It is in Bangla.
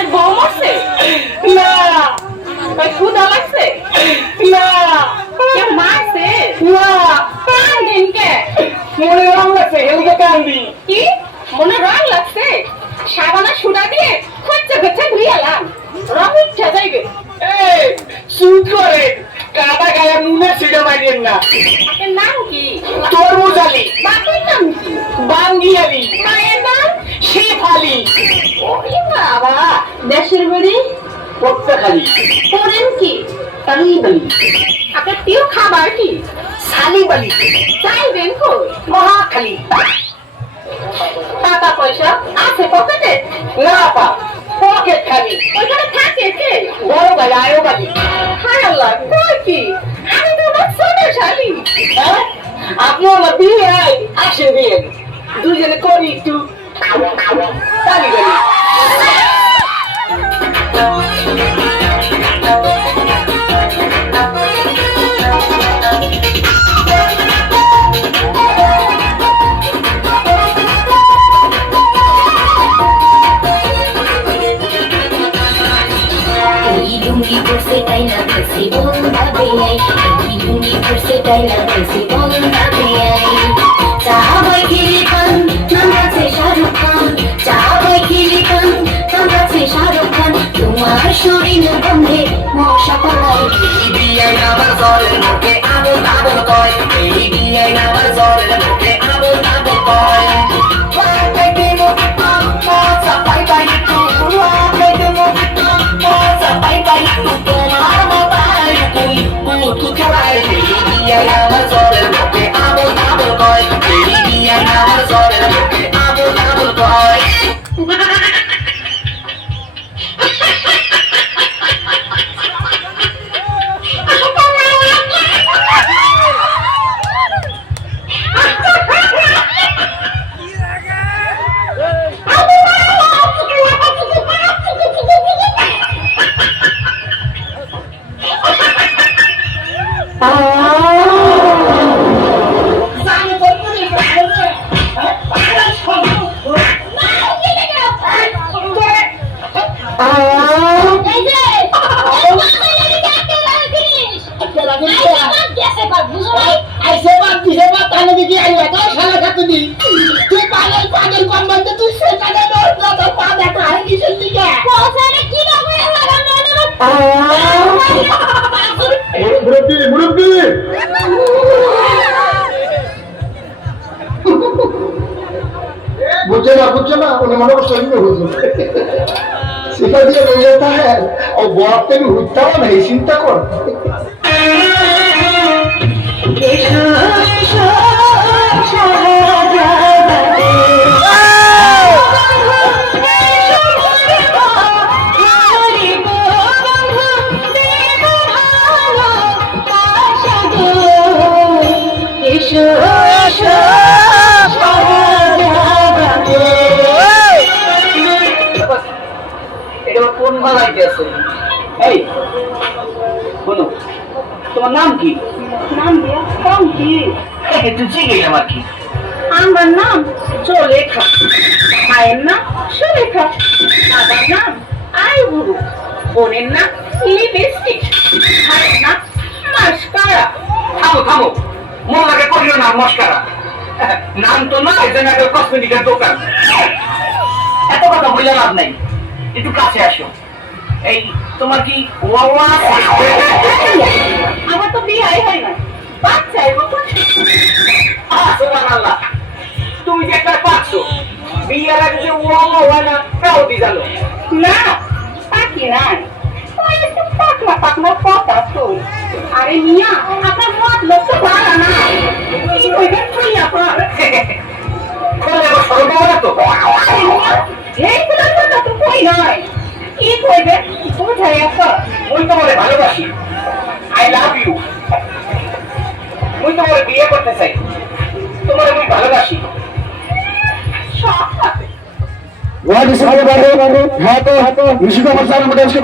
আপনার বউ মরছে? না ক্ষুধা লাগছে? না কেউ মারছে? না কান্দেন কে? মনে রং লাগছে হেলকে কান্দি। কি মনে রং লাগছে? সাবানা সুডা দিয়ে খচ্চা খচ্চা ধুইয়ালাম, রং উঠা যাইবে। এই সুদ করে কাটা গায়ে নুনের ছিটা মারিয়েন না। আপনার নাম কি? তরমুজ আলী, বাপের নাম কি? বাঙ্গি আলী, মায়ের নাম? শেফ আলী। ওরে বাবা, দেশের বাড়ি? পট্টাখালী, করেন কি? তালিব আলী, আপনার প্রিয় খাবার কি? সালিব আলী, চাইবেন কই? মহাখালী। টাকা পয়সা আছে পকেটে? না পা পকেট খালি। ওইখানে থাকে কে? বড় ভাই আয়ো বাড়ি। হায় আল্লাহ, কই কি? আমি তো আমার ছোট শালি। হ্যাঁ আপনি আমার বিয়ে আই আসেন বিয়ে দুজনে করি একটু তালি গালি। লুঙ্গি পরছে তাই না বলছি বন্ধা বেয়াই, লুঙ্গি পরছে তাই না বলছি বন্ধা বেয়াই। চা বাই খেলি খান নাম আছে শাহরুখ খান, চা বাই খেলি খান নাম আছে শাহরুখ খান। তোমার শরীর গন্ধে মশা পালাই, এই বিয়াই আমার জলের মুখে আবল আবল কয়, এই বিয়াই আমার জলের মুখে আবল আবল কয়। बुझे ना उन्हें मनो को सही में हो सिखा दिया हो जाता है और बहुत भी हुआ नहीं चिंता कर। কোন ভালাইতে আছে? এই শোনো, তোমার নাম কি? নাম দিয়া কম কি? একটু জিজ্ঞেস আমার কি? আমার নাম চলেখা, মায়ের নাম সুলেখা, বাবার নাম আইবুড়ো, বোনের নাম লিপস্টিক, ভাইয়ের নাম মাস্কারা। থামো থামো, মন লাগে করিও না মস্কারা। নাম তো নয় যেন একটা কসমেটিকের দোকান। এত কথা বলে লাভ নাই, একটু কাছে আসো। এই তোমার কি ওয়াওয়া? আমার তো বিয়ে হয় না, বাচ্চা সুবহানাল্লাহ, তুমি যে একটা পাচ্ছ বিয়ের আগে যে ওয়াওয়া হয় না তাও দি জানো না, পাখি নাই, ওই একটু পাকনা পাকনা কথা তো। আরে মিয়া, আপনার মতলব তো ভালো না, কি কইবেন তুই আপনার? বলে আবার সর্বনা তো এইগুলো তো কই নয়, কি কইবেন বোঝাই একটা। ওই তোমারে ভালোবাসি, আই লাভ ইউ। ওই তোমারে বিয়ে করতে চাই, তোমারে আমি ভালোবাসি। সব वहाँ जिसे हाँ तो ऋषि का